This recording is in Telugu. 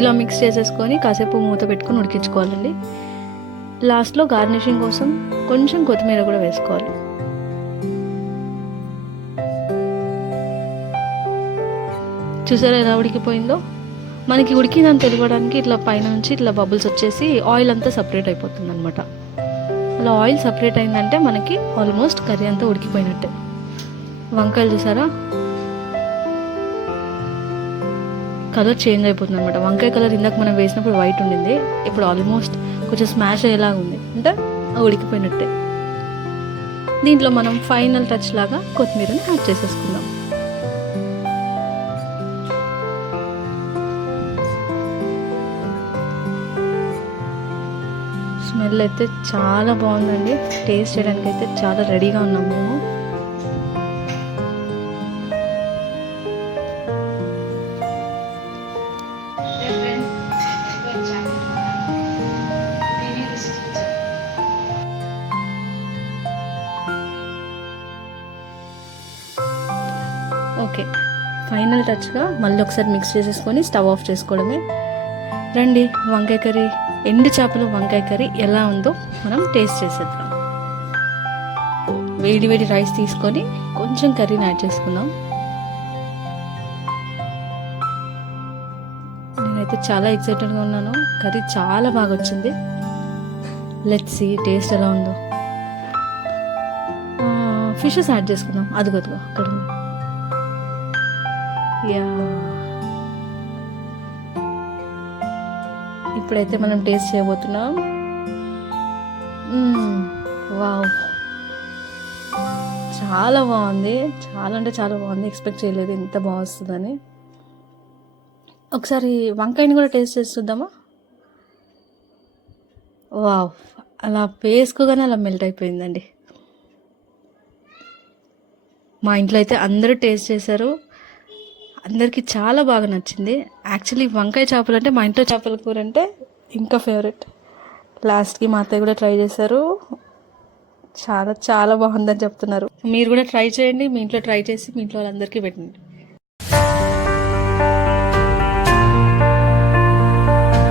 ఇలా మిక్స్ చేసేసుకొని కాసేపు మూత పెట్టుకొని ఉడికించుకోవాలండి. లాస్ట్లో గార్నిషింగ్ కోసం కొంచెం కొత్తిమీర కూడా వేసుకోవాలి. చూసారా ఎలా ఉడికిపోయిందో. మనకి ఉడికిందని తెలియడానికి ఇట్లా పైన నుంచి ఇట్లా బబుల్స్ వచ్చేసి ఆయిల్ అంతా సపరేట్ అయిపోతుంది అనమాట. అలా ఆయిల్ సపరేట్ అయిందంటే మనకి ఆల్మోస్ట్ కర్రీ అంతా ఉడికిపోయినట్టే. వంకాయలు చూసారా కలర్ చేంజ్ అయిపోతుంది అనమాట. వంకాయ కలర్ ఇందాక మనం వేసినప్పుడు వైట్ ఉండింది, ఇప్పుడు ఆల్మోస్ట్ కొంచెం స్మాష్ అయ్యేలాగా ఉంది, అంటే ఉడికిపోయినట్టే. దీంట్లో మనం ఫైనల్ టచ్ లాగా కొత్తిమీరని యాడ్ చేసేసుకుందాం. స్మెల్ అయితే చాలా బాగుందండి. టేస్ట్ చేయడానికి అయితే చాలా రెడీగా ఉన్నాము మేము. ఓకే, ఫైనల్ టచ్గా మళ్ళీ ఒకసారి మిక్స్ చేసేసుకొని స్టవ్ ఆఫ్ చేసుకోవడమే. రండి, వంకాయ కర్రీ, ఎండు చేపల వంకాయ కర్రీ ఎలా ఉందో మనం టేస్ట్ చేసేద్దాం. వేడి వేడి రైస్ తీసుకొని కొంచెం కర్రీని యాడ్ చేసుకుందాం. నేనైతే చాలా ఎక్సైటెడ్గా ఉన్నాను. కర్రీ చాలా బాగా వచ్చింది. లెట్స్ సీ టేస్ట్ ఎలా ఉందో. ఫిషెస్ యాడ్ చేసుకుందాం. అదిగోదిగో అక్కడ ఉంది. యా, ఇప్పుడైతే మనం టేస్ట్ చేయబోతున్నాం. వావ్, చాలా బాగుంది. చాలా అంటే చాలా బాగుంది. ఎక్స్పెక్ట్ చేయలేదు ఇంత బాగా వస్తుందని. ఒకసారి వంకాయని కూడా టేస్ట్ చేసి చూద్దామా? వావ్, అలా వేసుకోగానే అలా మెల్ట్ అయిపోయిందండి. మా ఇంట్లో అయితే అందరూ టేస్ట్ చేశారు. అందరికీ చాలా బాగా నచ్చింది. యాక్చువల్లీ వంకాయ చేపలు అంటే మా ఇంట్లో చేపల కూర అంటే ఇంకా ఫేవరెట్. లాస్ట్కి మా అత్తయ్య కూడా ట్రై చేశారు. చాలా చాలా బాగుందని చెప్తున్నారు. మీరు కూడా ట్రై చేయండి. మీ ఇంట్లో ట్రై చేసి మీ ఇంట్లో వాళ్ళందరికీ పెట్టండి.